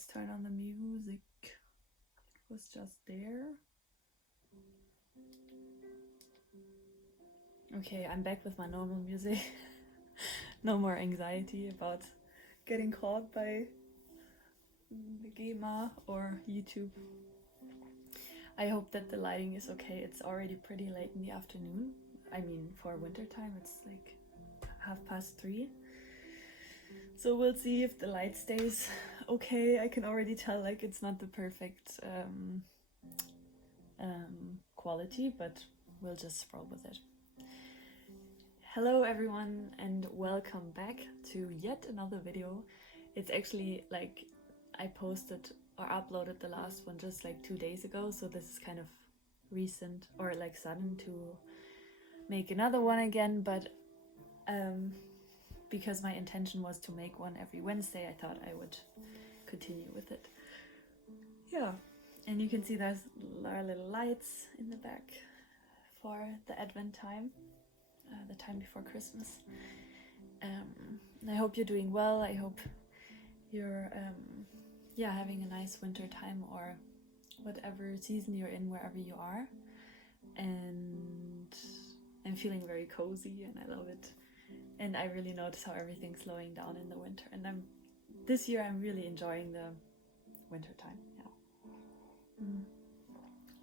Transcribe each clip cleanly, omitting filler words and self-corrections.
let's turn on the music. It was just there. Okay, I'm back with my normal music. No more anxiety about getting caught by the GEMA or YouTube. I hope that the lighting is okay. It's already pretty late in the afternoon. I mean, for winter time, it's like 3:30. So we'll see if the light stays okay. I can already tell like it's not the perfect quality, but we'll just roll with it. Hello everyone and welcome back to yet another video. It's actually like I posted or uploaded the last one just like 2 days ago, so this is kind of recent or like sudden to make another one again, but because my intention was to make one every Wednesday, I thought I would continue with it. Yeah, and you can see there's our little lights in the back for the Advent time, the time before Christmas. I hope you're doing well. I hope you're having a nice winter time or whatever season you're in, wherever you are. And I'm feeling very cozy and I love it. And I really notice how everything's slowing down in the winter. And this year I'm really enjoying the winter time. Yeah.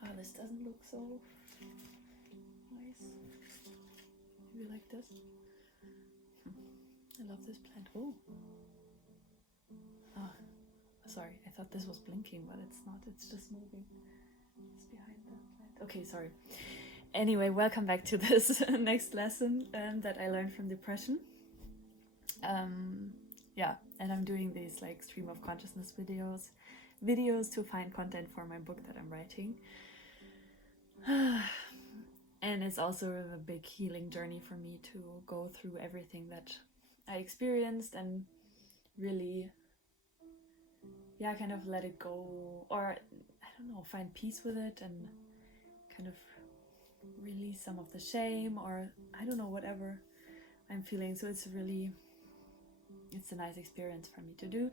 Oh, this doesn't look so nice. Maybe like this. I love this plant. Oh, sorry. I thought this was blinking, but it's not. It's just moving. It's behind the plant. Okay, sorry. Anyway, welcome back to this next lesson that I learned from depression. And I'm doing these like stream of consciousness videos to find content for my book that I'm writing. And it's also a big healing journey for me to go through everything that I experienced and really, kind of let it go, or I don't know, find peace with it and kind of release some of the shame, or I don't know, whatever I'm feeling. So it's a nice experience for me to do,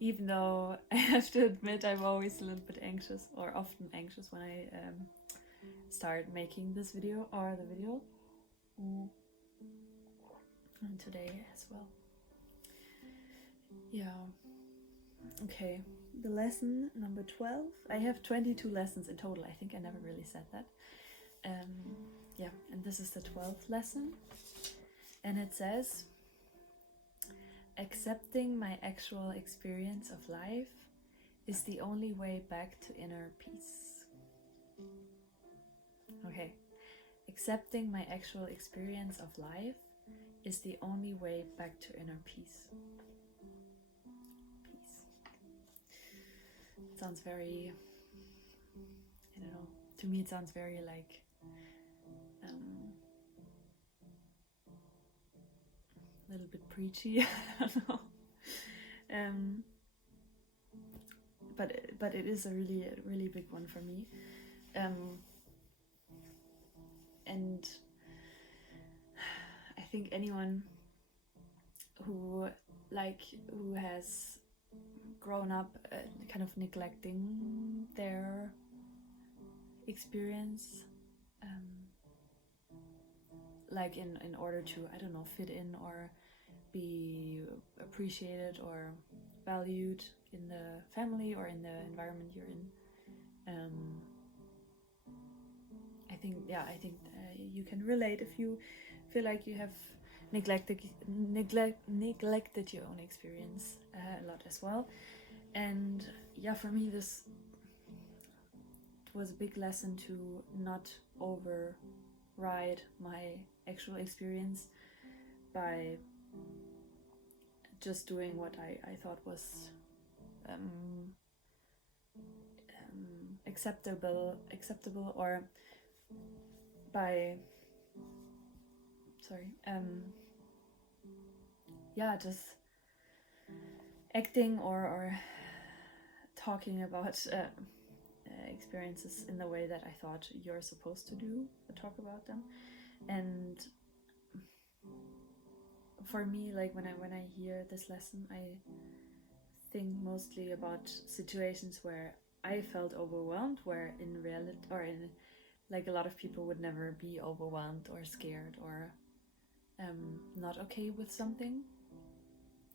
even though I have to admit I'm always a little bit anxious, or often anxious, when I start making this video or the video. And today as well. Yeah. Okay, the lesson number 12. I have 22 lessons in total. I think I never really said that. And this is the 12th lesson. And it says, accepting my actual experience of life is the only way back to inner peace. Okay, accepting my actual experience of life is the only way back to inner peace. It sounds very, I don't know, to me it sounds very like, a little bit preachy, I don't know. But it is a really big one for me. And I think anyone who has grown up kind of neglecting their experience, like in order to, I don't know, fit in or be appreciated or valued in the family or in the environment you're in. I think you can relate if you feel like you have neglected your own experience a lot as well. And for me this was a big lesson to not override my actual experience by just doing what I thought was acceptable, or by just acting or talking about experiences in the way that I thought you're supposed to do, talk about them. And for me, like when I hear this lesson, I think mostly about situations where I felt overwhelmed, where in reality, or in like a lot of people would never be overwhelmed or scared or not okay with something.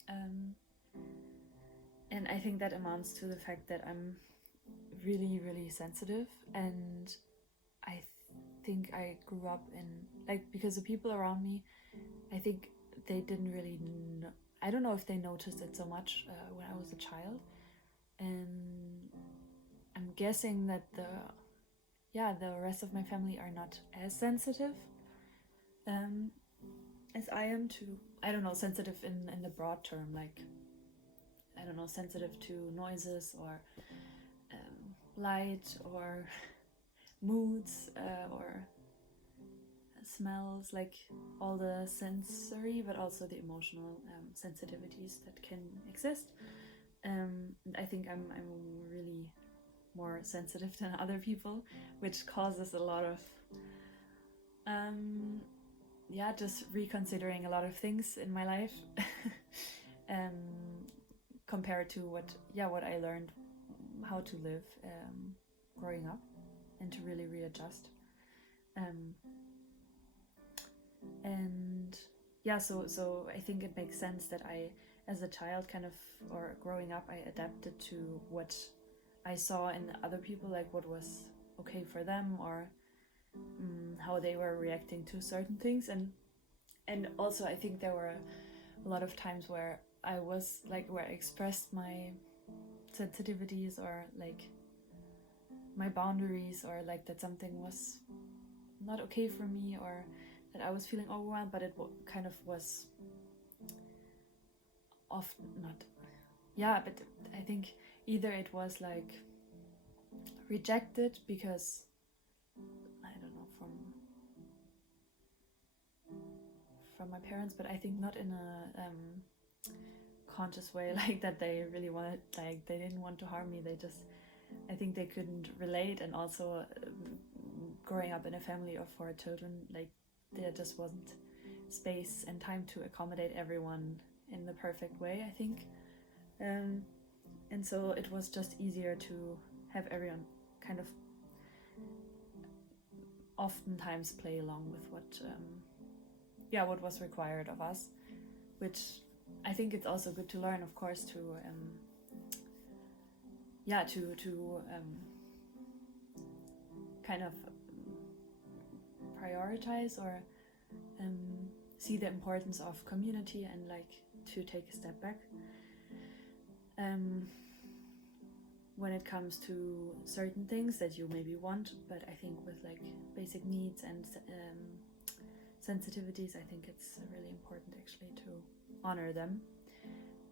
Um, and I think that amounts to the fact that I'm really, really sensitive, and I think I grew up in, like, because the people around me, I think they didn't really know, I don't know if they noticed it so much when I was a child, and I'm guessing that the rest of my family are not as sensitive um, as I am to, I don't know, sensitive in the broad term, like, I don't know, sensitive to noises or light or moods or smells, like all the sensory but also the emotional sensitivities that can exist. I think I'm really more sensitive than other people, which causes a lot of just reconsidering a lot of things in my life compared to what I learned how to live growing up, and to really readjust. And yeah, so I think it makes sense that I, as a child, kind of, or growing up, I adapted to what I saw in other people, like what was okay for them, or how they were reacting to certain things. And also I think there were a lot of times where I was like, where I expressed my sensitivities, or like my boundaries, or like that something was not okay for me, or that I was feeling overwhelmed, but it kind of was often not. Yeah, but I think either it was like rejected because, I don't know, from my parents, but I think not in a conscious way, like that they really wanted, like they didn't want to harm me. They just, I think they couldn't relate, and also growing up in a family of 4 children, like there just wasn't space and time to accommodate everyone in the perfect way, I think. And so it was just easier to have everyone kind of oftentimes play along with what was required of us, which I think it's also good to learn, of course, to kind of prioritize, or see the importance of community, and like to take a step back when it comes to certain things that you maybe want. But I think with like basic needs and sensitivities, I think it's really important actually to honor them.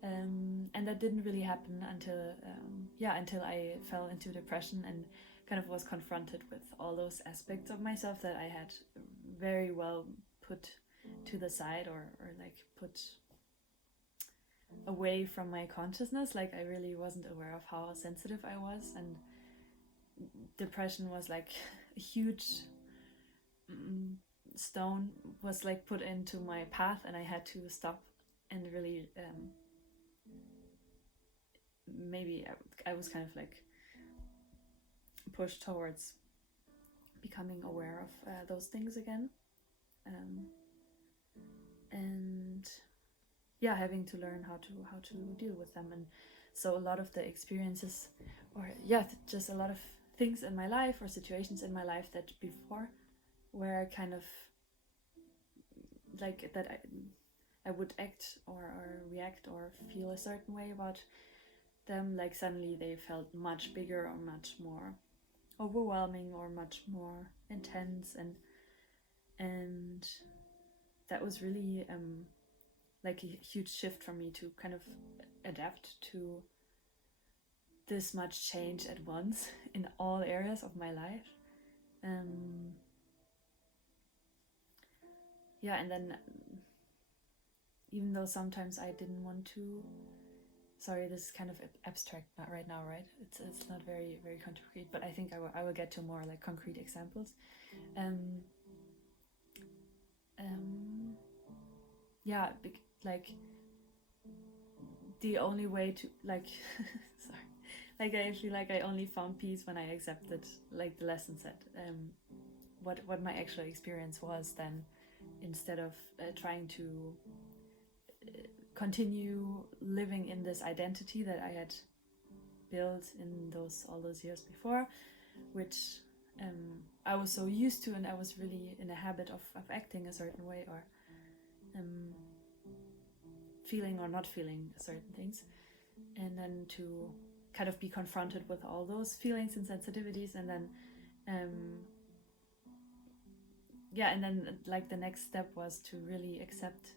And that didn't really happen until I fell into depression and kind of was confronted with all those aspects of myself that I had very well put to the side, or like put away from my consciousness. Like I really wasn't aware of how sensitive I was, and depression was like a huge stone was like put into my path, and I had to stop and really maybe I was kind of like pushed towards becoming aware of those things again, and having to learn how to deal with them. And so a lot of the experiences, or just a lot of things in my life, or situations in my life that before were kind of like that I would act or react or feel a certain way about them, like suddenly they felt much bigger, or much more overwhelming, or much more intense, and that was really like a huge shift for me to kind of adapt to this much change at once in all areas of my life. And then even though sometimes I didn't want to, sorry, this is kind of abstract right now, right? It's not very, very concrete, but I think I will get to more like concrete examples. Like the only way to like sorry, like I feel like I only found peace when I accepted, like the lesson said, what my actual experience was, then instead of trying to continue living in this identity that I had built in all those years before, which I was so used to, and I was really in a habit of acting a certain way, or feeling or not feeling certain things, and then to kind of be confronted with all those feelings and sensitivities, and then and then like the next step was to really accept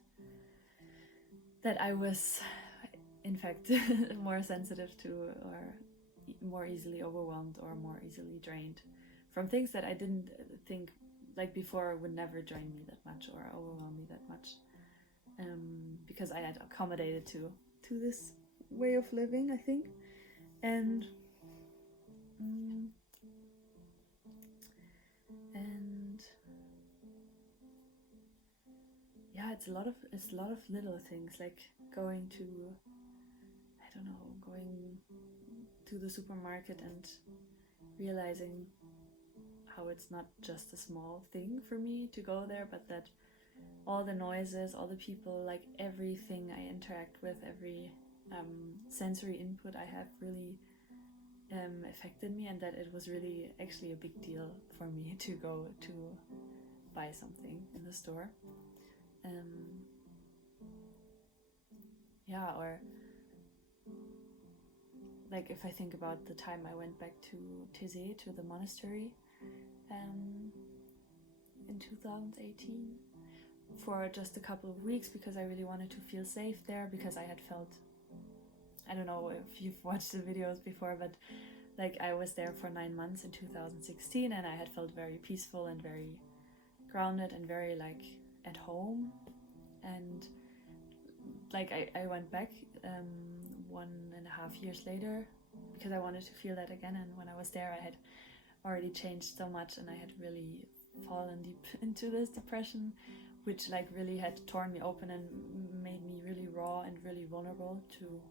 that I was in fact more sensitive to, or more easily overwhelmed, or more easily drained from things that I didn't think like before would never drain me that much or overwhelm me that much, because I had accommodated to this way of living, I think. And yeah, it's a lot of little things, like going to the supermarket and realizing how it's not just a small thing for me to go there, but that all the noises, all the people, like everything I interact with, every sensory input I have really affected me, and that it was really actually a big deal for me to go to buy something in the store. Or like if I think about the time I went back to Taizé, to the monastery, in 2018 for just a couple of weeks, because I really wanted to feel safe there, because I had felt, I don't know if you've watched the videos before, but like I was there for 9 months in 2016, and I had felt very peaceful and very grounded and very like at home. And like I went back 1.5 years later, because I wanted to feel that again. And when I was there, I had already changed so much, and I had really fallen deep into this depression, which like really had torn me open and made me really raw and really vulnerable to,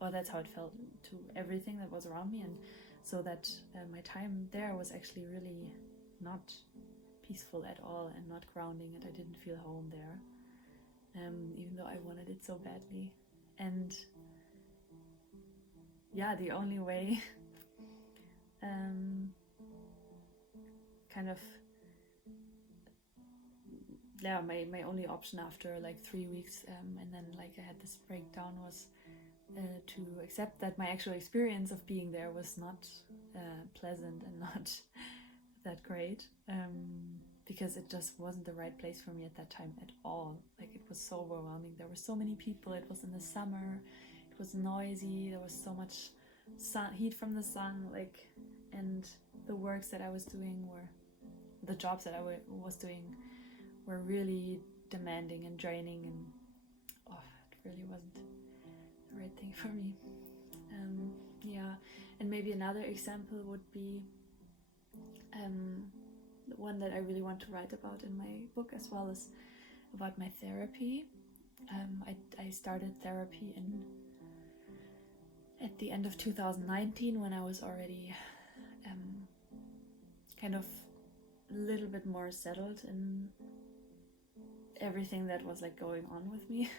well, that's how it felt, to everything that was around me. And so that my time there was actually really not peaceful at all, and not grounding, and I didn't feel home there, even though I wanted it so badly. And yeah, the only way kind of my only option after like 3 weeks, and then like I had this breakdown, was to accept that my actual experience of being there was not pleasant and not that great, because it just wasn't the right place for me at that time at all. Like it was so overwhelming. There were so many people. It was in the summer. It was noisy. There was so much heat from the sun. Like, and the works that I was doing the jobs that I was doing were really demanding and draining, and it really wasn't the right thing for me. And maybe another example would be one that I really want to write about in my book as well, is about my therapy. I started therapy at the end of 2019, when I was already kind of a little bit more settled in everything that was like going on with me.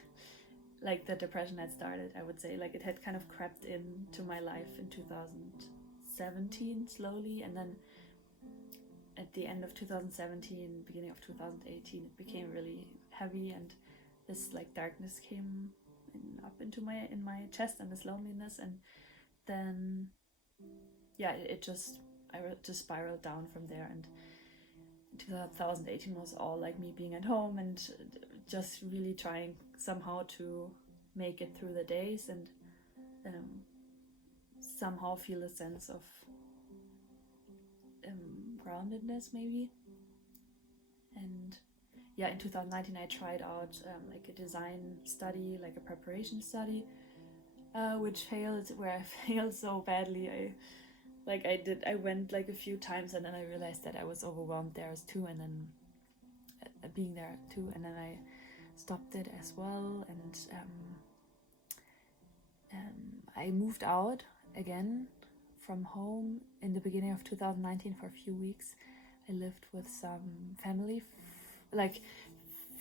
Like the depression had started, I would say, like it had kind of crept into my life in 2017 slowly, and then at the end of 2017, beginning of 2018, it became really heavy, and this like darkness came up into my chest, and this loneliness, and then I just spiraled down from there. And 2018 was all like me being at home and just really trying somehow to make it through the days, and somehow feel a sense of groundedness maybe. And in 2019 I tried out like a design study, like a preparation study, which failed, where I failed so badly. I went like a few times, and then I realized that I was overwhelmed there too, and then being there too, and then I stopped it as well. And I moved out again from home in the beginning of 2019 for a few weeks. I lived with some family, like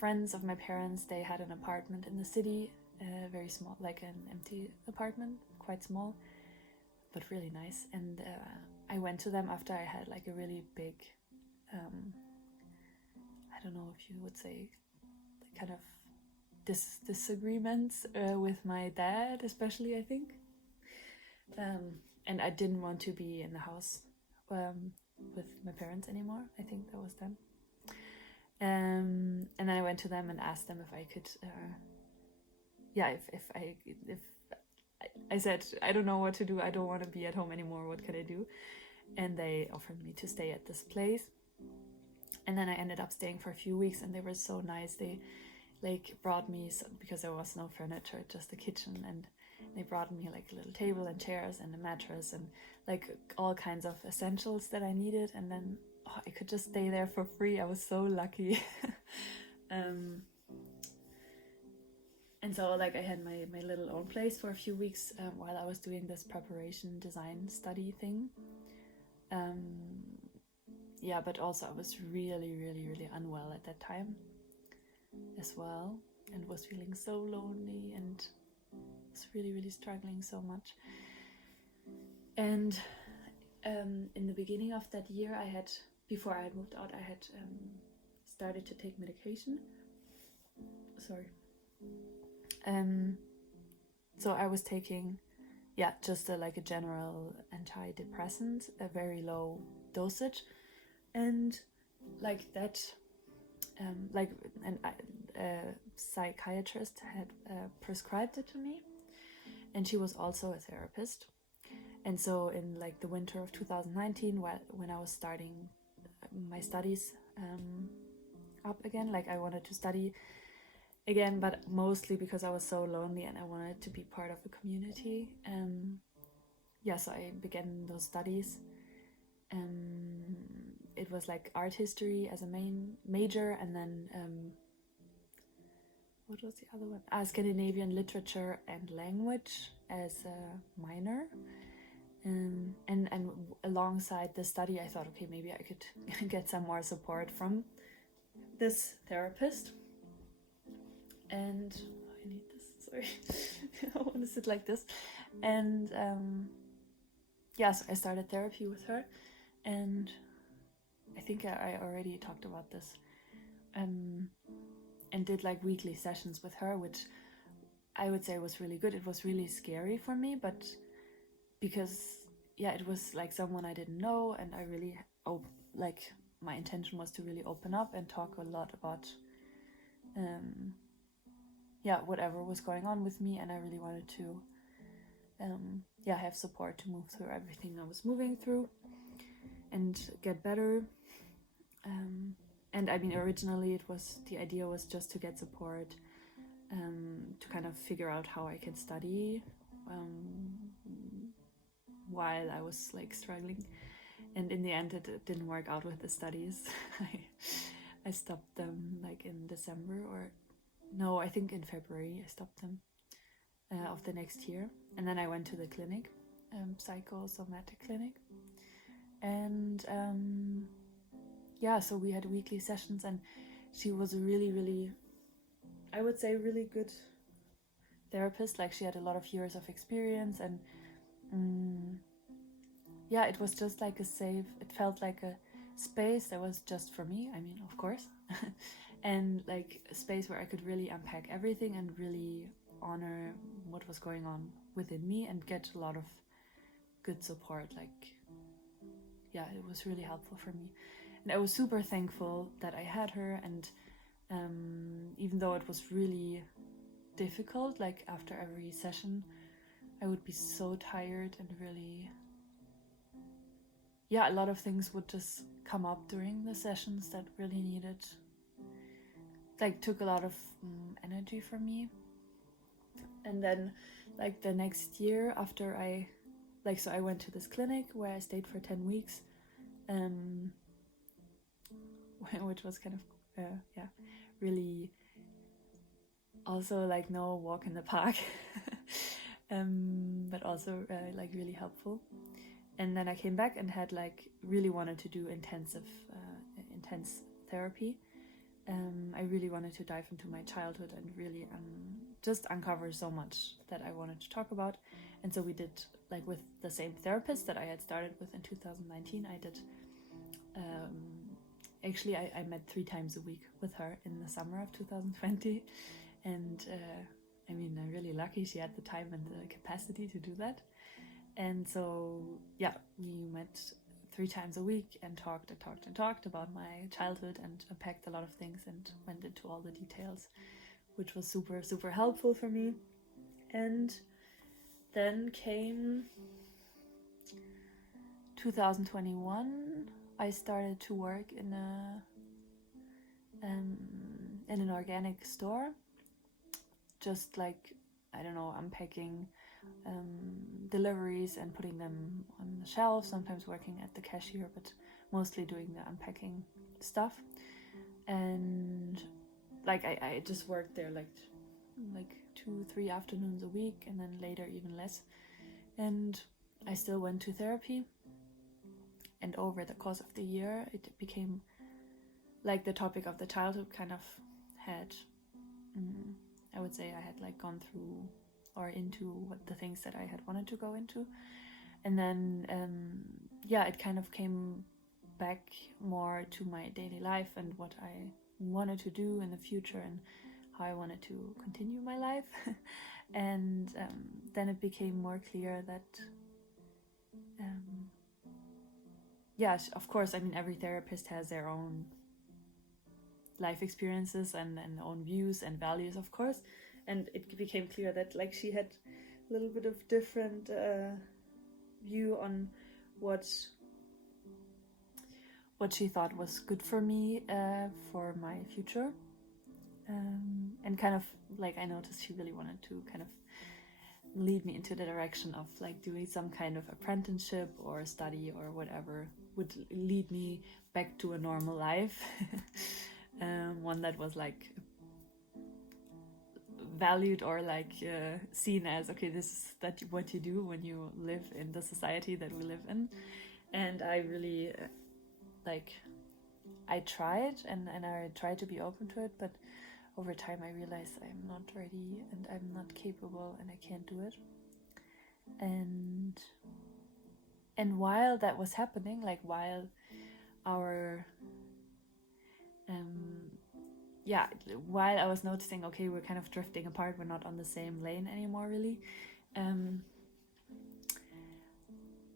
friends of my parents. They had an apartment in the city, very small, like an empty apartment, quite small, but really nice. And I went to them after I had like a really big, I don't know if you would say, kind of disagreements with my dad, especially, I think. And I didn't want to be in the house with my parents anymore. I think that was them. And then I went to them and asked them if I could, if I said, I don't know what to do. I don't want to be at home anymore. What can I do? And they offered me to stay at this place. And then I ended up staying for a few weeks, and they were so nice. They like brought me because there was no furniture, just the kitchen, and they brought me like a little table and chairs and a mattress and like all kinds of essentials that I needed. And then I could just stay there for free. I was so lucky. And so like I had my little own place for a few weeks while I was doing this preparation design study thing. But also I was really, really, really unwell at that time as well, and was feeling so lonely and was really, really struggling so much. And in the beginning of that year, before I moved out, I had started to take medication. So I was taking, just a general antidepressant, a very low dosage, and like that, a psychiatrist had prescribed it to me, and she was also a therapist. And so in like the winter of 2019, when I was starting my studies up again, like I wanted to study again, but mostly because I was so lonely and I wanted to be part of a community. So I began those studies. It was like art history as a major, and then what was the other one? Scandinavian literature and language as a minor. And alongside the study, I thought, okay, maybe I could get some more support from this therapist. And I need this, sorry. I want to sit like this. And so I started therapy with her, and I think I already talked about this, and did like weekly sessions with her, which I would say was really good. It was really scary for me, but because it was like someone I didn't know, and I really my intention was to really open up and talk a lot about whatever was going on with me, and I really wanted to have support to move through everything I was moving through and get better. And I mean, originally the idea was just to get support, to kind of figure out how I can study while I was like struggling. And in the end, it didn't work out with the studies. I stopped them like in December, or no, I think in February I stopped them of the next year. And then I went to the clinic, psychosomatic clinic, and so we had weekly sessions, and she was a really, really, I would say, really good therapist. Like, she had a lot of years of experience, and it was just like it felt like a space that was just for me, I mean, of course, and like a space where I could really unpack everything and really honor what was going on within me and get a lot of good support. Like, it was really helpful for me, and I was super thankful that I had her. And even though it was really difficult, like after every session I would be so tired, and really a lot of things would just come up during the sessions that really took a lot of energy from me. And then like the next year after I went to this clinic where I stayed for 10 weeks, which was kind of really also like no walk in the park, but also like really helpful. And then I came back and had like really wanted to do intense therapy. I really wanted to dive into my childhood and really just uncover so much that I wanted to talk about. And so we did, like with the same therapist that I had started with in 2019, I did, actually I met 3 times a week with her in the summer of 2020. And I mean, I'm really lucky she had the time and the capacity to do that. And so, yeah, we met 3 times a week and talked about my childhood and unpacked a lot of things and went into all the details, which was super, super helpful for me. And then came 2021. I started to work in an organic store, just like, I don't know, unpacking deliveries and putting them on the shelf, sometimes working at the cashier, but mostly doing the unpacking stuff. And like I just worked there like 2-3 afternoons a week, and then later even less. And I still went to therapy, and over the course of the year it became like the topic of the childhood kind of had, I would say I had like gone through or into what the things that I had wanted to go into. And then it kind of came back more to my daily life and what I wanted to do in the future and how I wanted to continue my life. And then it became more clear that yes, of course, I mean, every therapist has their own life experiences and own views and values, of course. And it became clear that like she had a little bit of different view on what she thought was good for me for my future. And kind of like I noticed she really wanted to kind of lead me into the direction of like doing some kind of apprenticeship or study or whatever would lead me back to a normal life. One that was like valued or like seen as, okay, this is what you do when you live in the society that we live in. And I really I tried and I tried to be open to it, but over time I realized I'm not ready and I'm not capable and I can't do it. And while that was happening, like while our while I was noticing, okay, we're kind of drifting apart, we're not on the same lane anymore really,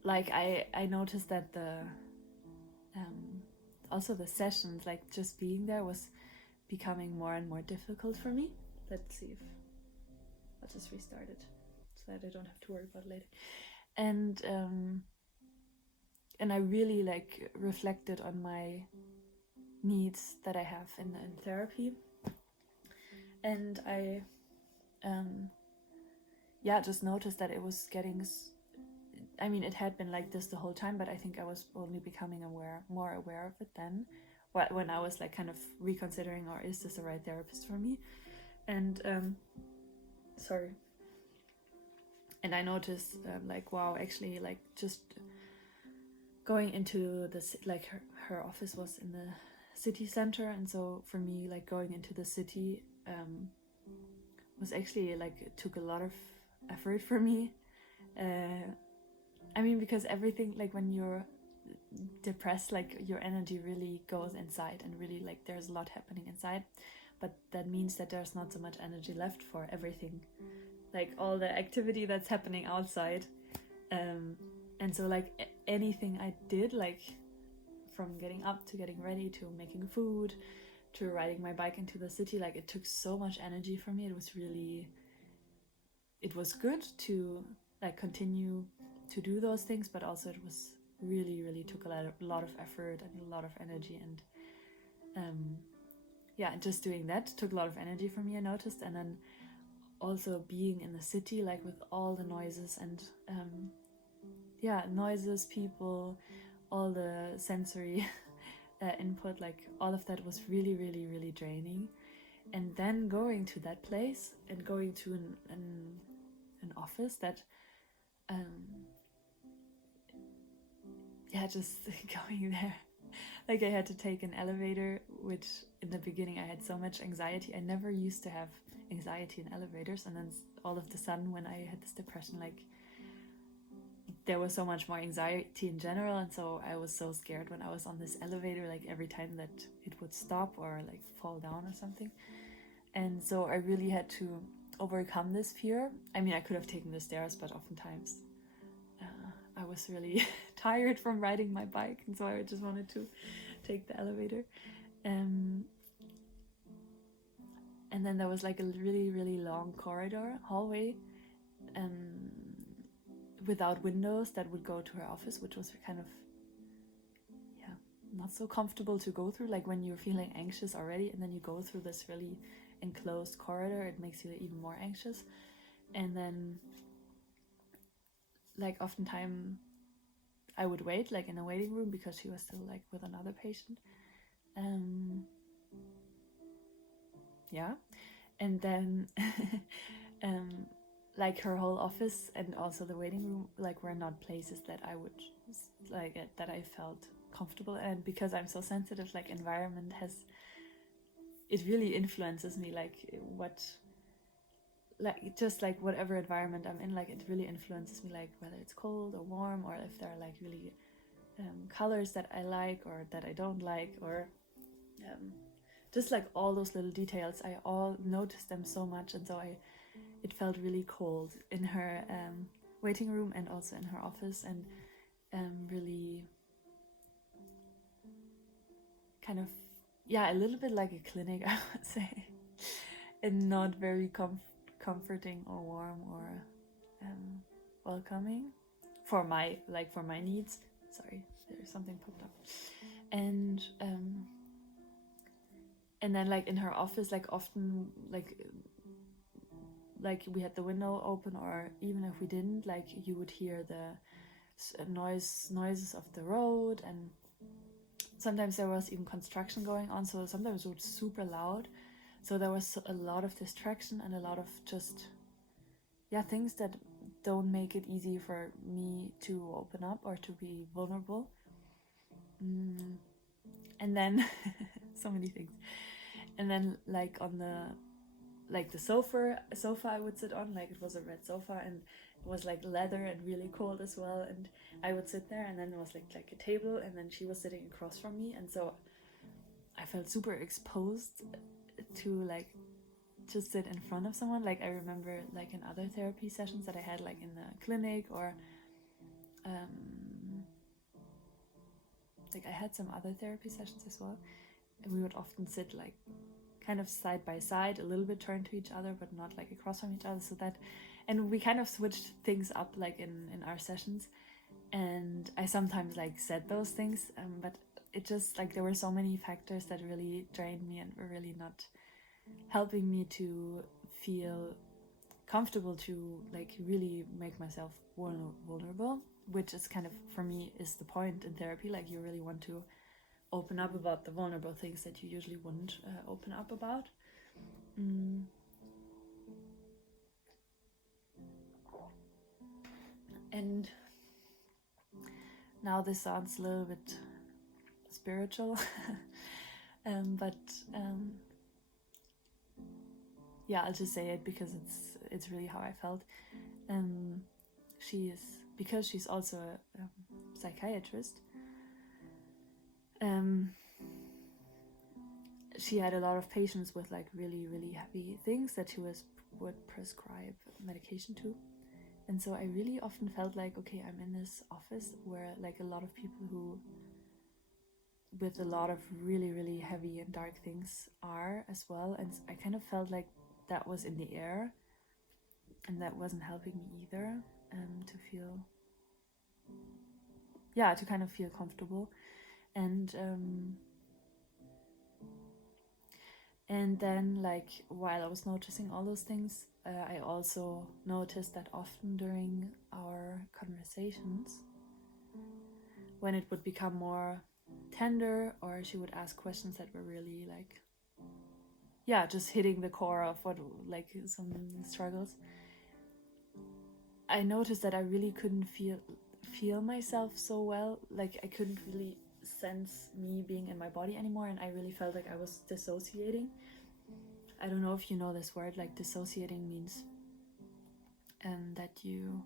like I noticed that the also the sessions, like just being there, was becoming more and more difficult for me. Let's see if I'll just restart it so that I don't have to worry about it later. And I really like reflected on my needs that I have in therapy, and I just noticed that it was getting, I mean, it had been like this the whole time, but I think I was only becoming more aware of it then, when I was like kind of reconsidering, or is this the right therapist for me? And and I noticed like, wow, actually, like just going into this, like her office was in the city center, and so for me, like going into the city was actually like, it took a lot of effort for me. I mean, because everything, like when you're depressed, like your energy really goes inside, and really like there's a lot happening inside, but that means that there's not so much energy left for everything, like all the activity that's happening outside. And so like anything I did, like from getting up to getting ready to making food to riding my bike into the city, like it took so much energy from me. It was good to like continue to do those things, but also it was really took a lot of effort and a lot of energy, and just doing that took a lot of energy from me, I noticed. And then also being in the city, like with all the noises and noises, people, all the sensory input, like all of that was really draining. And then going to that place and going to an office that yeah, just going there. Like I had to take an elevator, which in the beginning I had so much anxiety. I never used to have anxiety in elevators, and then all of a sudden when I had this depression, like there was so much more anxiety in general, and so I was so scared when I was on this elevator, like every time that it would stop or like fall down or something. And so I really had to overcome this fear. I mean, I could have taken the stairs, but oftentimes I was really tired from riding my bike, and so I just wanted to take the elevator. And then there was like a really, really long hallway, without windows that would go to her office, which was kind of, yeah, not so comfortable to go through. Like when you're feeling anxious already, and then you go through this really enclosed corridor, it makes you even more anxious. And then, like, oftentimes I would wait, like in a waiting room, because she was still like with another patient. Yeah, and then like her whole office and also the waiting room, like, were not places that I would like that I felt comfortable. And because I'm so sensitive, like, environment it really influences me, like what, like, just like whatever environment I'm in, like it really influences me, like whether it's cold or warm, or if there are like really colors that I like or that I don't like, or just like all those little details. I all noticed them so much, and so it felt really cold in her waiting room and also in her office, and really kind of, yeah, a little bit like a clinic, I would say, and not very comforting or warm or welcoming for my needs. Sorry, there's something popped up. And then like in her office, like often like we had the window open, or even if we didn't, like you would hear the noises of the road, and sometimes there was even construction going on, so sometimes it was super loud. So there was a lot of distraction and a lot of just, yeah, things that don't make it easy for me to open up or to be vulnerable. And then so many things. And then like on the sofa I would sit on, like it was a red sofa, and it was like leather and really cold as well, and I would sit there, and then it was like a table, and then she was sitting across from me, and so I felt super exposed to like just sit in front of someone. Like I remember like in other therapy sessions that I had, like in the clinic, or like I had some other therapy sessions as well, and we would often sit like kind of side by side, a little bit turned to each other, but not like across from each other, so that, and we kind of switched things up like in our sessions, and I sometimes like said those things, but it just like there were so many factors that really drained me and were really not helping me to feel comfortable to like really make myself vulnerable, which is kind of, for me, is the point in therapy. Like you really want to open up about the vulnerable things that you usually wouldn't open up about. And now this sounds a little bit spiritual, but yeah, I'll just say it because it's really how I felt. Because she's also a psychiatrist. She had a lot of patients with like really, really heavy things that she would prescribe medication to. And so I really often felt like, okay, I'm in this office where like a lot of people who with a lot of really, really heavy and dark things are as well. And I kind of felt like that was in the air, and that wasn't helping me either, to feel, yeah, to kind of feel comfortable. And then like while I was noticing all those things, I also noticed that often during our conversations, when it would become more tender, or she would ask questions that were really like, yeah, just hitting the core of what, like some struggles, I noticed that I really couldn't feel myself so well. Like I couldn't really sense me being in my body anymore, and I really felt like I was dissociating. I don't know if you know this word. Like dissociating means that you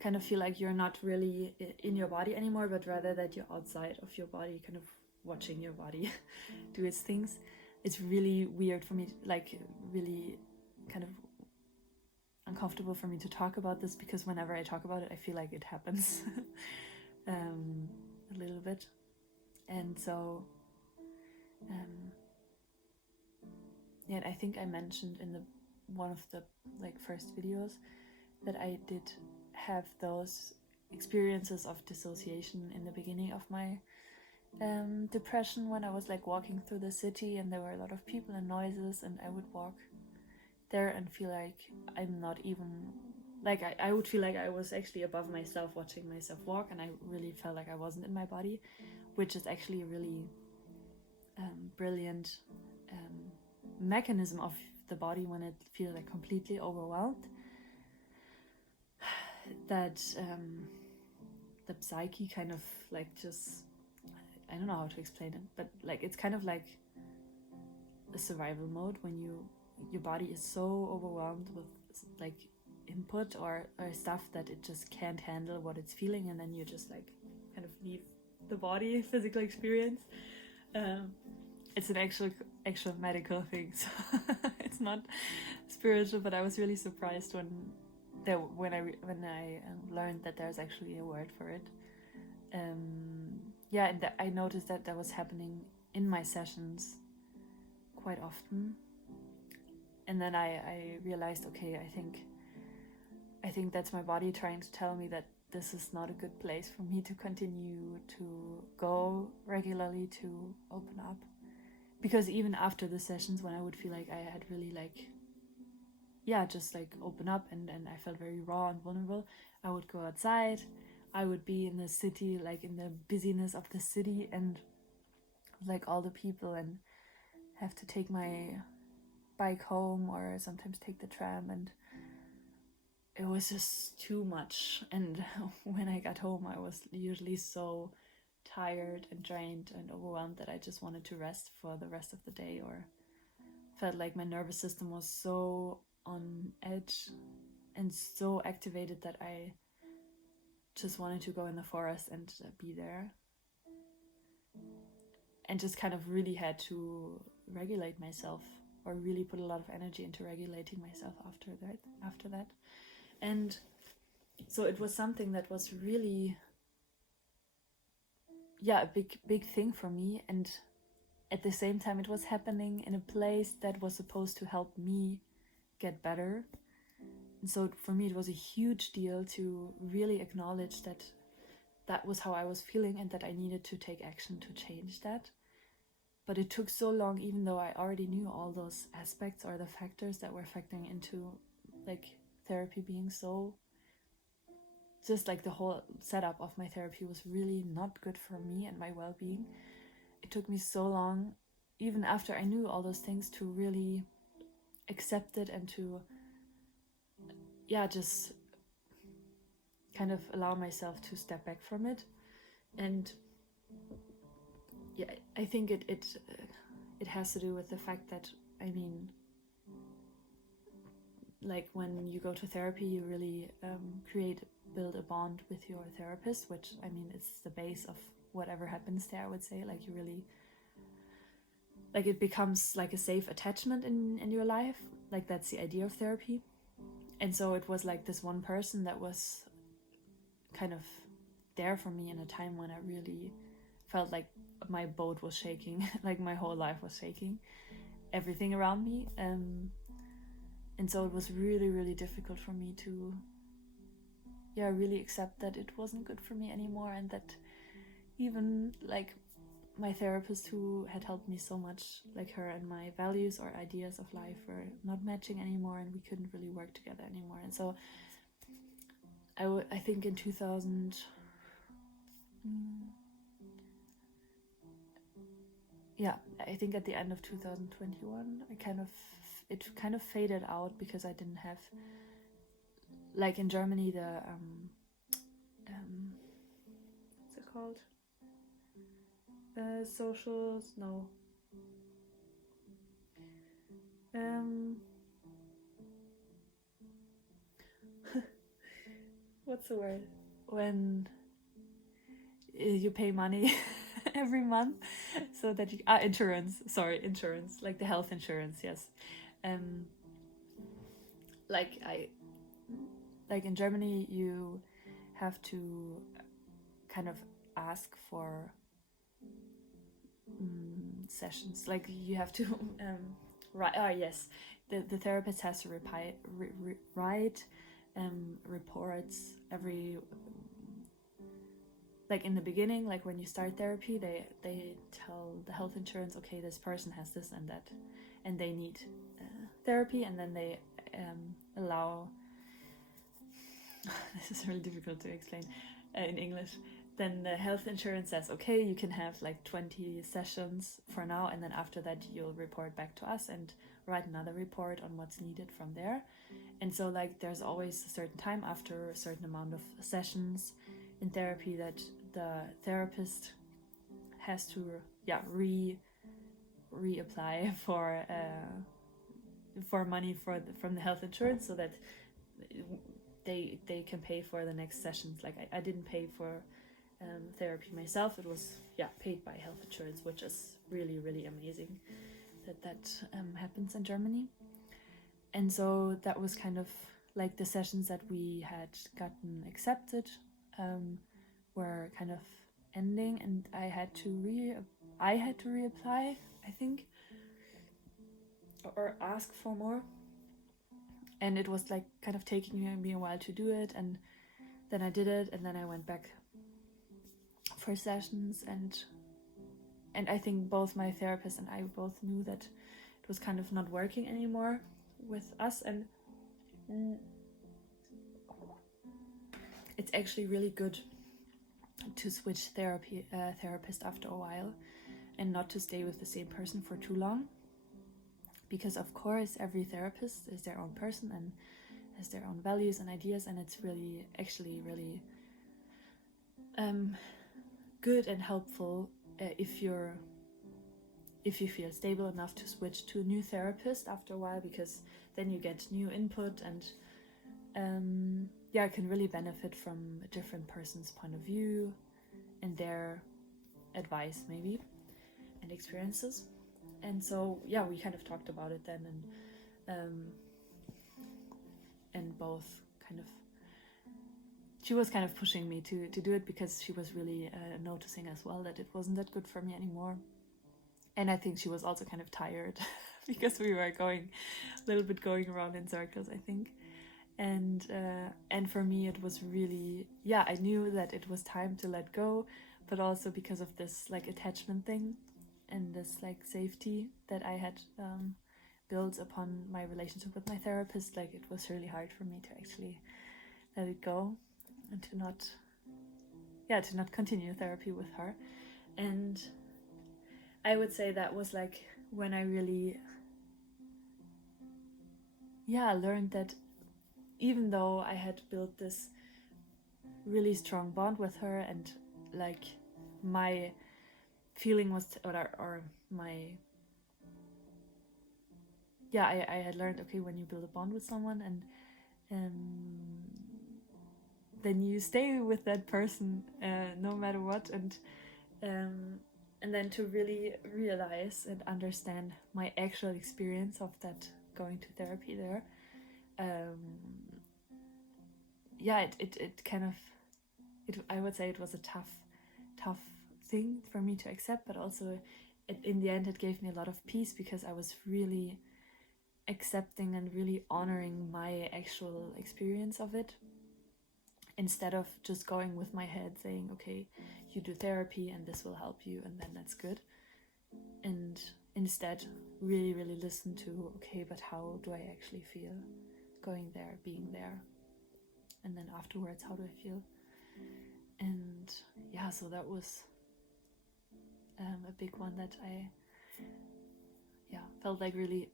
kind of feel like you're not really in your body anymore, but rather that you're outside of your body, kind of watching your body do its things. It's really weird for me, like really kind of uncomfortable for me to talk about this, because whenever I talk about it, I feel like it happens a little bit. And so I think I mentioned in the one of the first videos that I did have those experiences of dissociation in the beginning of my depression, when I was like walking through the city and there were a lot of people and noises, and I would walk there and feel like I'm not even like I would feel like I was actually above myself watching myself walk, and I really felt like I wasn't in my body, which is actually a really brilliant mechanism of the body when it feels like completely overwhelmed. That the psyche kind of like just, I don't know how to explain it, but like it's kind of like a survival mode when your body is so overwhelmed with like input or stuff that it just can't handle what it's feeling, and then you just like kind of leave the body physical experience. It's an actual medical thing, so it's not spiritual, but I was really surprised when I learned that there's actually a word for it. And I noticed that was happening in my sessions quite often, and then I realized, okay, I think that's my body trying to tell me that this is not a good place for me to continue to go regularly, to open up. Because even after the sessions, when I would feel like I had really just like open up and I felt very raw and vulnerable, I would go outside, I would be in the city, like in the busyness of the city and like all the people, and have to take my bike home or sometimes take the tram, and it was just too much. And when I got home, I was usually so tired and drained and overwhelmed that I just wanted to rest for the rest of the day, or felt like my nervous system was so on edge and so activated that I just wanted to go in the forest and be there, and just kind of really had to regulate myself, or really put a lot of energy into regulating myself after that. And so it was something that was really a big thing for me, and at the same time it was happening in a place that was supposed to help me get better. And so for me it was a huge deal to really acknowledge that that was how I was feeling, and that I needed to take action to change that. But it took so long, even though I already knew all those aspects or the factors that were factoring into like therapy being so, just like the whole setup of my therapy was really not good for me and my well-being. It took me so long, even after I knew all those things, to really accept it and to just kind of allow myself to step back from it. And I think it has to do with the fact that, I mean, like when you go to therapy, you really build a bond with your therapist, which, I mean, it's the base of whatever happens there, I would say. Like you really, like it becomes like a safe attachment in your life. Like that's the idea of therapy. And so it was like this one person that was kind of there for me in a time when I really felt like my boat was shaking, like my whole life was shaking, everything around me. And so it was really, really difficult for me to really accept that it wasn't good for me anymore, and that even like my therapist, who had helped me so much, like her and my values or ideas of life were not matching anymore, and we couldn't really work together anymore. And so I think in 2000, I think at the end of 2021, it kind of faded out, because I didn't have like in Germany, the what's it called? Socials, no. What's the word? When you pay money every month so that you insurance, like the health insurance, yes. Like in Germany, you have to kind of ask for sessions. Like you have to the therapist has to write reports every, like in the beginning, like when you start therapy, they tell the health insurance, okay, this person has this and that, and they need therapy, and then they allow this is really difficult to explain in English. Then the health insurance says, okay, you can have like 20 sessions for now, and then after that you'll report back to us and write another report on what's needed from there. And so like there's always a certain time after a certain amount of sessions in therapy that the therapist has to reapply for money from the health insurance, so that they can pay for the next sessions. Like I didn't pay for therapy myself. It was paid by health insurance, which is really, really amazing that happens in Germany. And so that was kind of like the sessions that we had gotten accepted were kind of ending, and I had to reapply, I think, or ask for more. And it was like kind of taking me a while to do it, and then I did it, and then I went back for sessions, and I think both my therapist and I both knew that it was kind of not working anymore with us, and it's actually really good to switch therapist after a while, and not to stay with the same person for too long, because of course every therapist is their own person and has their own values and ideas, and it's really actually really good and helpful if you feel stable enough to switch to a new therapist after a while, because then you get new input and can really benefit from a different person's point of view and their advice maybe and experiences. And so we kind of talked about it then, and both kind of, she was kind of pushing me to do it, because she was really noticing as well that it wasn't that good for me anymore. And I think she was also kind of tired because we were going around in circles, I think. And for me it was really, I knew that it was time to let go, but also because of this like attachment thing and this like safety that I had built upon my relationship with my therapist, like it was really hard for me to actually let it go and to not continue therapy with her. And I would say that was like when I really learned that even though I had built this really strong bond with her, and like my feeling was, or my I had learned, okay, when you build a bond with someone and then you stay with that person no matter what, and then to really realize and understand my actual experience of that going to therapy there, it kind of, I would say it was a tough thing for me to accept, but also in the end it gave me a lot of peace, because I was really accepting and really honoring my actual experience of it, instead of just going with my head saying, okay, you do therapy and this will help you and then that's good. And instead really, really listen to, okay, but how do I actually feel going there, being there? And then afterwards, how do I feel? And so that was a big one that I felt like really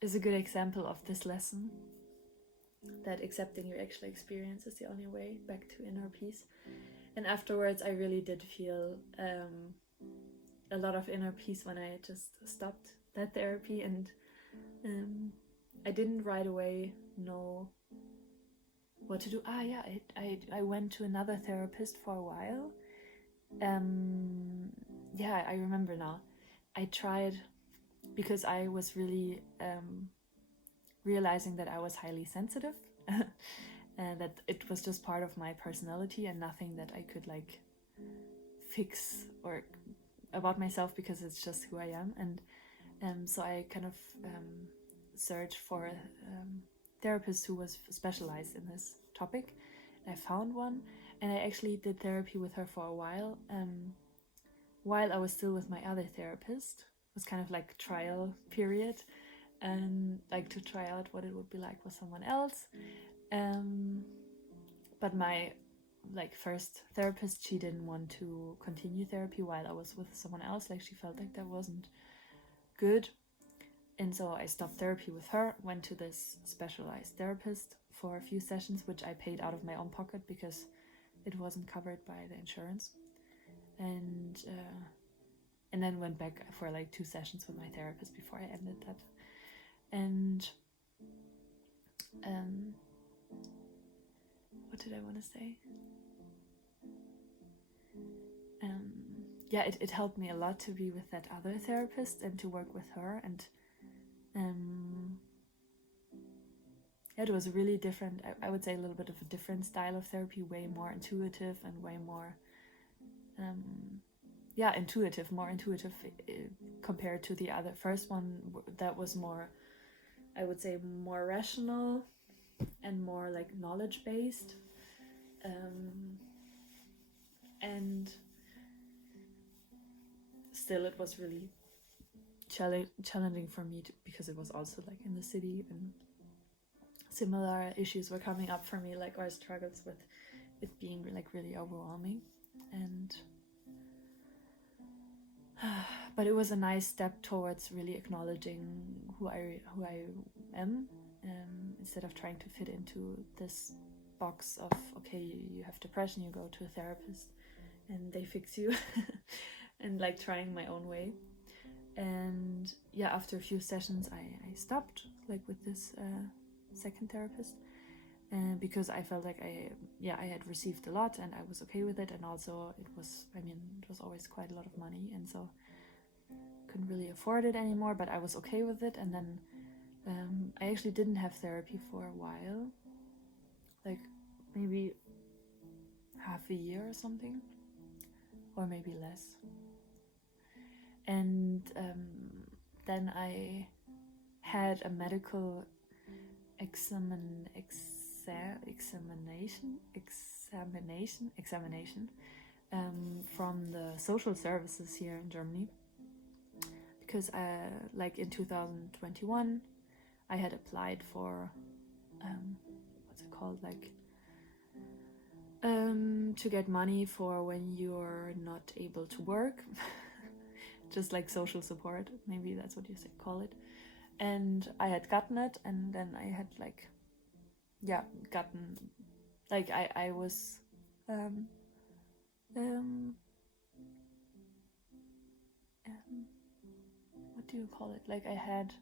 is a good example of this lesson. that accepting your actual experience is the only way back to inner peace. And afterwards, I really did feel a lot of inner peace when I just stopped that therapy, and I didn't right away know what to do. I went to another therapist for a while. I remember now. I tried, because I was really realizing that I was highly sensitive, and that it was just part of my personality and nothing that I could like fix or about myself, because it's just who I am. And so I kind of searched for a therapist who was specialized in this topic. I found one, and I actually did therapy with her for a while I was still with my other therapist. It was kind of like trial period, and like to try out what it would be like with someone else. But my like first therapist, she didn't want to continue therapy while I was with someone else. Like she felt like that wasn't good. And so I stopped therapy with her, went to this specialized therapist for a few sessions, which I paid out of my own pocket because it wasn't covered by the insurance. And then went back for like 2 sessions with my therapist before I ended that. And what did I want to say? It helped me a lot to be with that other therapist and to work with her. And it was really different. I would say a little bit of a different style of therapy, way more intuitive and way more more intuitive compared to the other first one that was more, I would say, more rational and more like knowledge based. And still it was really challenging for me because it was also like in the city, and similar issues were coming up for me, like our struggles with being like really overwhelming. And but it was a nice step towards really acknowledging who I am, instead of trying to fit into this box of, okay, you have depression, you go to a therapist and they fix you, and like trying my own way. And after a few sessions I stopped like with this second therapist, because I felt like I had received a lot and I was okay with it, and also it was always quite a lot of money, and so couldn't really afford it anymore, but I was okay with it. And then I actually didn't have therapy for a while, like maybe half a year or something, or maybe less. And then I had a medical examination from the social services here in Germany, because like in 2021 I had applied for what's it called, like to get money for when you're not able to work, just like social support, maybe that's what you call it. And I had gotten it, and then I had I was what do you call it? Like I had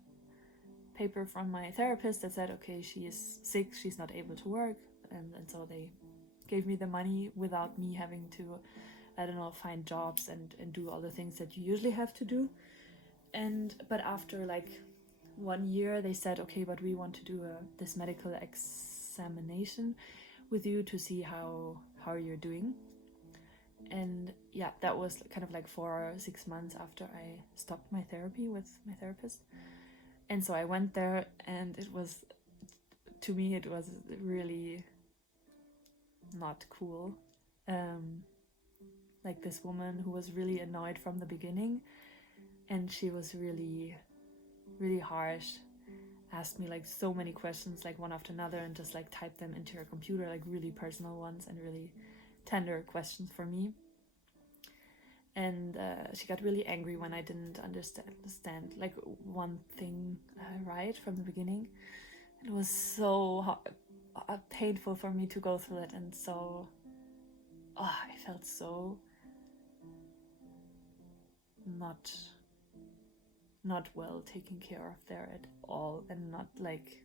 paper from my therapist that said, okay, she is sick, she's not able to work, and so they gave me the money without me having to, I don't know, find jobs and do all the things that you usually have to do. But after like 1 year, they said, okay, but we want to do this medical examination with you to see how you're doing. And that was kind of like 4 or 6 months after I stopped my therapy with my therapist. And so I went there, and it was really not cool. Like this woman who was really annoyed from the beginning, and she was really, really harsh, asked me like so many questions, like one after another, and just like typed them into her computer, like really personal ones and really tender questions for me. And she got really angry when I didn't understand like one thing right from the beginning. It was so hard. painful for me to go through it, and so I felt so not well taken care of there at all, and not like,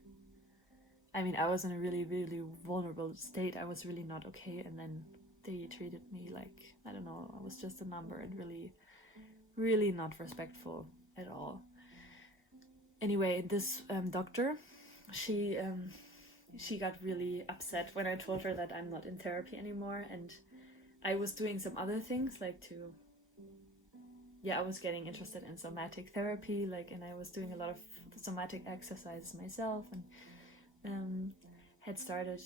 I mean, I was in a really, really vulnerable state. I was really not okay, and then they treated me like, I don't know, I was just a number, and really, really not respectful at all. Anyway, this doctor, she got really upset when I told her that I'm not in therapy anymore, and I was doing some other things, like I was getting interested in somatic therapy, like, and I was doing a lot of somatic exercises myself, and had started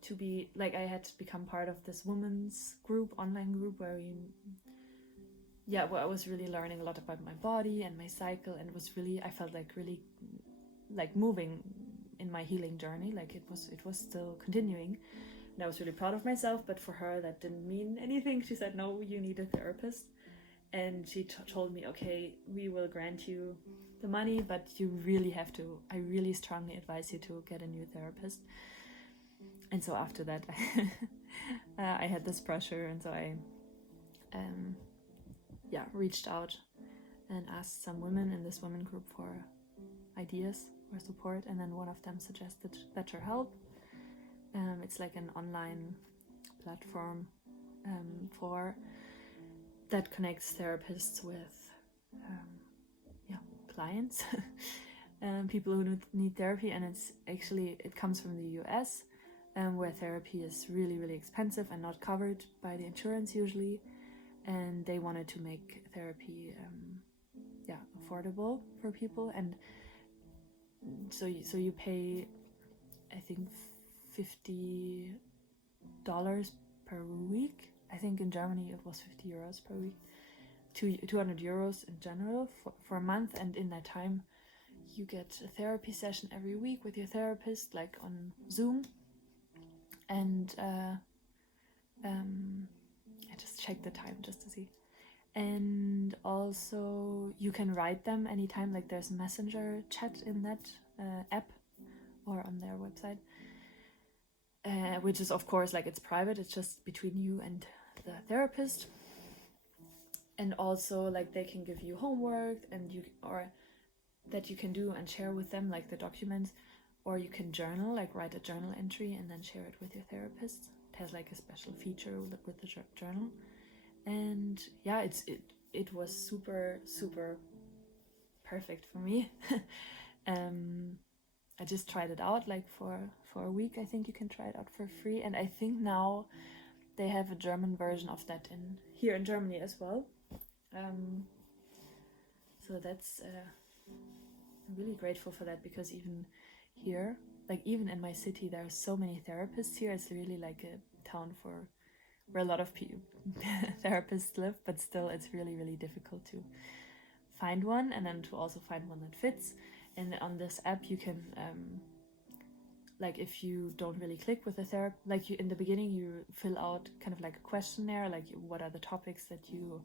to be, like, I had become part of this women's group, online group, where I was really learning a lot about my body and my cycle, and I felt like really like moving in my healing journey, like it was still continuing, and I was really proud of myself. But for her, that didn't mean anything. She said, no, you need a therapist. And she told me, okay, we will grant you the money, but you really have to, I really strongly advise you to get a new therapist. And so after that, I had this pressure, and so I reached out and asked some women in this women group for ideas or support, and then one of them suggested BetterHelp. It's like an online platform for that connects therapists with clients, people who need therapy, and it comes from the US, where therapy is really, really expensive and not covered by the insurance usually, and they wanted to make therapy affordable for people, and so you pay, I think, $50 per week. I think in Germany it was 50 euros per week, 200 euros in general for a month, and in that time you get a therapy session every week with your therapist, like on Zoom, and I just checked the time just to see. And also you can write them anytime, like there's a messenger chat in that app or on their website, which is, of course, like, it's private, it's just between you and the therapist. And also, like, they can give you homework that you can do and share with them, like the documents, or you can journal, like write a journal entry and then share it with your therapist. It has like a special feature with the journal. And yeah, it was super, super perfect for me. I just tried it out, like for a week. I think you can try it out for free, and I think now they have a German version of that here in Germany as well. So that's I'm really grateful for that, because even here, like even in my city, there are so many therapists here. It's really like a town where a lot of therapists live, but still it's really, really difficult to find one, and then to also find one that fits. And on this app you can like, if you don't really click with the therapist, like, you in the beginning you fill out kind of like a questionnaire, like what are the topics that you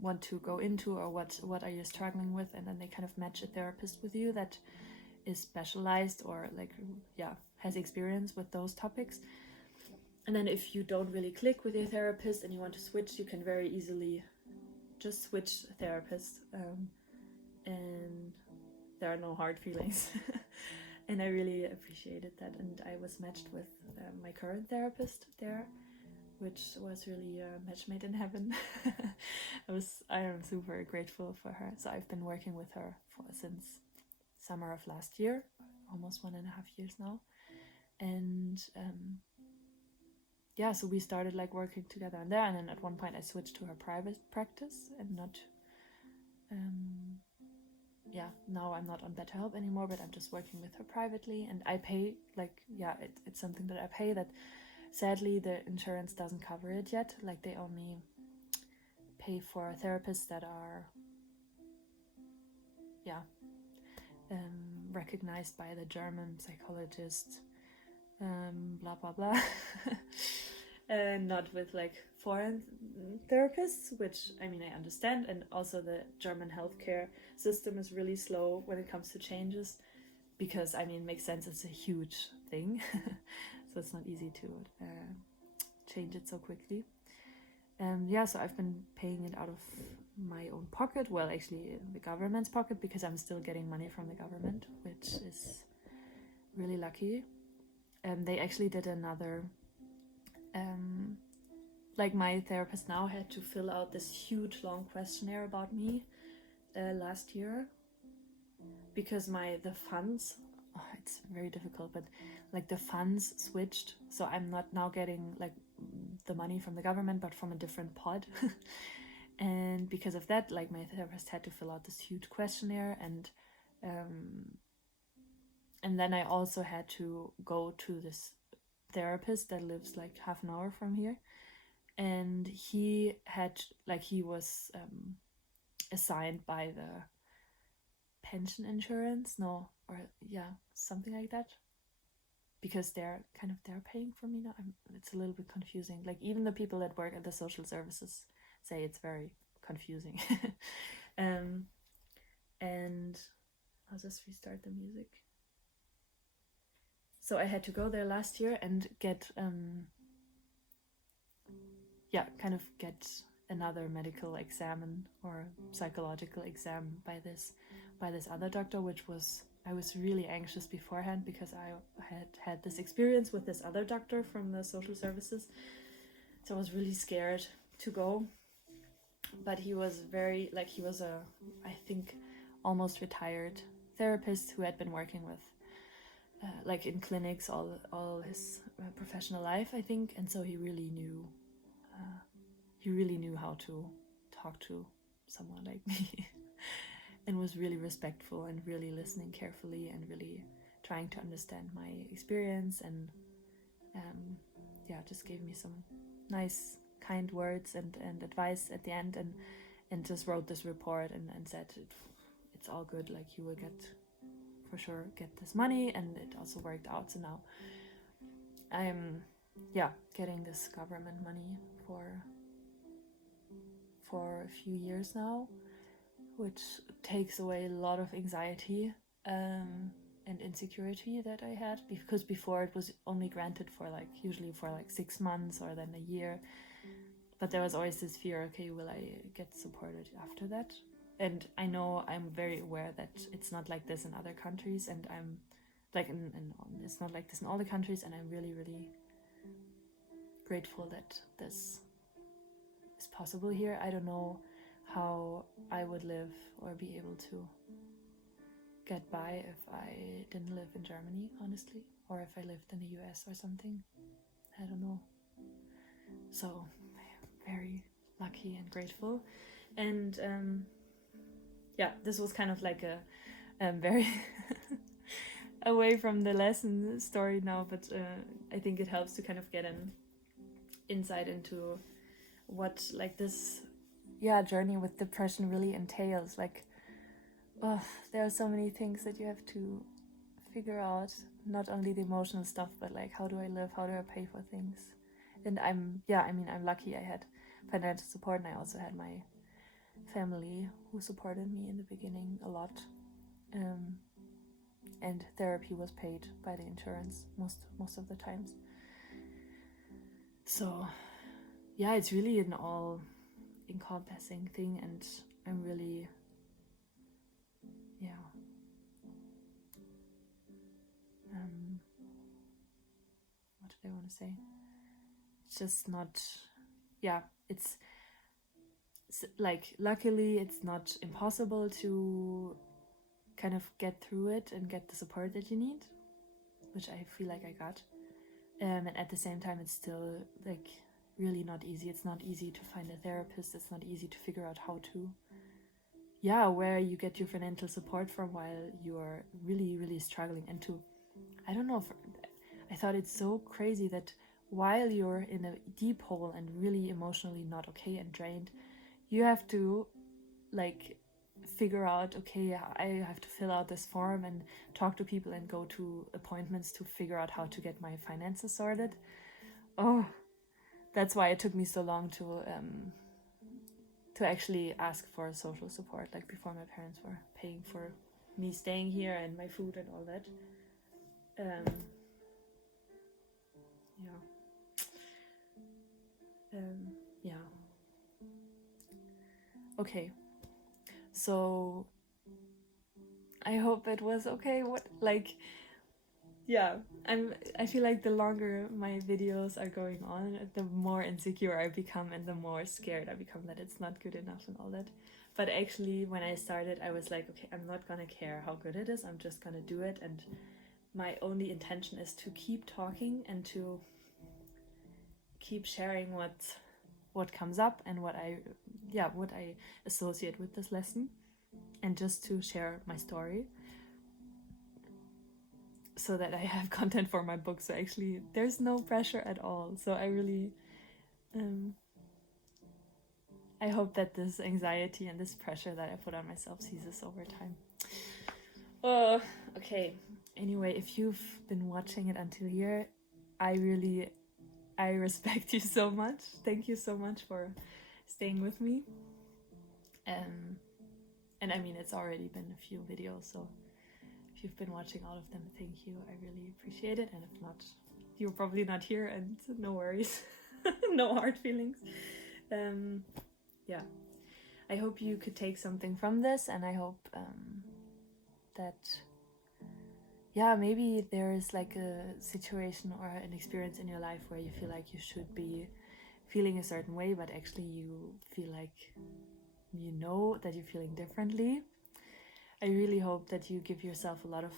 want to go into, or what are you struggling with, and then they kind of match a therapist with you that is specialized or like has experience with those topics. And then if you don't really click with your therapist and you want to switch, you can very easily just switch therapists, and there are no hard feelings. And I really appreciated that, and I was matched with my current therapist there, which was really a match made in heaven. I am super grateful for her. So I've been working with her since summer of last year, almost 1.5 years now. And so we started like working together on there, and then at one point I switched to her private practice and not now I'm not on BetterHelp anymore, but I'm just working with her privately, and I pay it's something that I pay that sadly the insurance doesn't cover it yet. Like, they only pay for therapists that are recognized by the German psychologist, blah blah blah. And not with like foreign therapists, which I mean I understand, and also the German healthcare system is really slow when it comes to changes. because I mean, it makes sense, it's a huge thing. So it's not easy to change it so quickly. So I've been paying it out of my own pocket, well, actually the government's pocket, because I'm still getting money from the government, which is really lucky. They actually did another, like my therapist now had to fill out this huge long questionnaire about me last year, because the funds, it's very difficult, but like the funds switched, so I'm not now getting like the money from the government, but from a different pod. And because of that, like my therapist had to fill out this huge questionnaire, and then I also had to go to this therapist that lives like half an hour from here, and he was assigned by the pension insurance, something like that, because they're paying for me now. It's a little bit confusing. Like even the people that work at the social services say it's very confusing. And I'll just restart the music. So I had to go there last year and get get another medical exam or psychological exam by this other doctor, I was really anxious beforehand, because I had this experience with this other doctor from the social services. So I was really scared to go. But he was I think, almost retired therapist who had been working with in clinics all his professional life, I think. And so he really knew how to talk to someone like me. And was really respectful and really listening carefully and really trying to understand my experience, and just gave me some nice, kind words and advice at the end, and just wrote this report and said it's all good, like you will for sure get this money, and it also worked out. So now I'm getting this government money for a few years now, which takes away a lot of anxiety and insecurity that I had, because before it was only granted for usually for 6 months or then a year, but there was always this fear, okay, will I get supported after that? And I know, I'm very aware that it's not like this in other countries, and I'm it's not like this in all the countries, and I'm really, really grateful that this is possible here. I don't know how I would live or be able to get by if I didn't live in Germany, honestly, or if I lived in the US or something. I don't know. So very lucky and grateful. And this was kind of like a very away from the lesson story now, but I think it helps to kind of get an insight into what this journey with depression really entails. There are so many things that you have to figure out, not only the emotional stuff, but how do I live, how do I pay for things. And I'm lucky I had financial support, and I also had my family who supported me in the beginning a lot, and therapy was paid by the insurance most of the times. So it's really an all encompassing thing, and I'm really what did I want to say? It's just not it's luckily it's not impossible to kind of get through it and get the support that you need, which I feel like I got, and at the same time it's still really not easy. It's not easy to find a therapist. It's not easy to figure out how to where you get your financial support from while you're really, really struggling. And I don't know, I thought it's so crazy that while you're in a deep hole and really emotionally not okay and drained, you have to figure out, okay, I have to fill out this form and talk to people and go to appointments to figure out how to get my finances sorted. Oh, that's why it took me so long to actually ask for social support, before my parents were paying for me staying here and my food and all that. Yeah. Okay, so I hope it was okay. I feel like the longer my videos are going on, the more insecure I become and the more scared I become that it's not good enough and all that. But actually, when I started, I was like, okay, I'm not gonna care how good it is, I'm just gonna do it. And my only intention is to keep talking and to keep sharing what comes up and what I associate with this lesson, and just to share my story so that I have content for my book. So actually there's no pressure at all. So I really I hope that this anxiety and this pressure that I put on myself ceases over time. Oh, okay. Anyway, if you've been watching it until here, I respect you so much. Thank you so much for staying with me. And I mean, it's already been a few videos, so if you've been watching all of them, thank you. I really appreciate it. And if not, you're probably not here, and no worries. No hard feelings. Yeah. I hope you could take something from this, and I hope that maybe there is like a situation or an experience in your life where you feel like you should be feeling a certain way, but actually you feel like you know that you're feeling differently. I really hope that you give yourself a lot of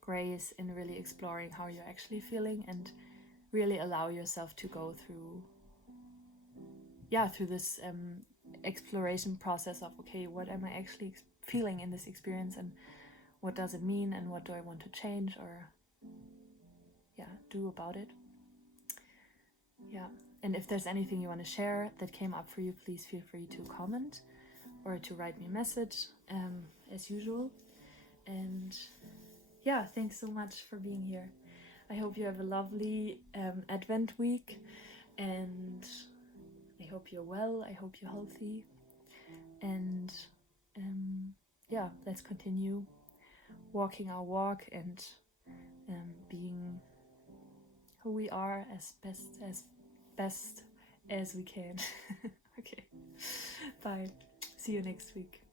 grace in really exploring how you're actually feeling, and really allow yourself to go through this exploration process of, okay, what am I actually feeling in this experience, and what does it mean, and what do I want to change or do about it. And if there's anything you want to share that came up for you, please feel free to comment or to write me a message, as usual. And thanks so much for being here. I hope you have a lovely Advent week, and I hope you're well, I hope you're healthy, and let's continue walking our walk and being who we are as best as we can. Okay, bye. See you next week.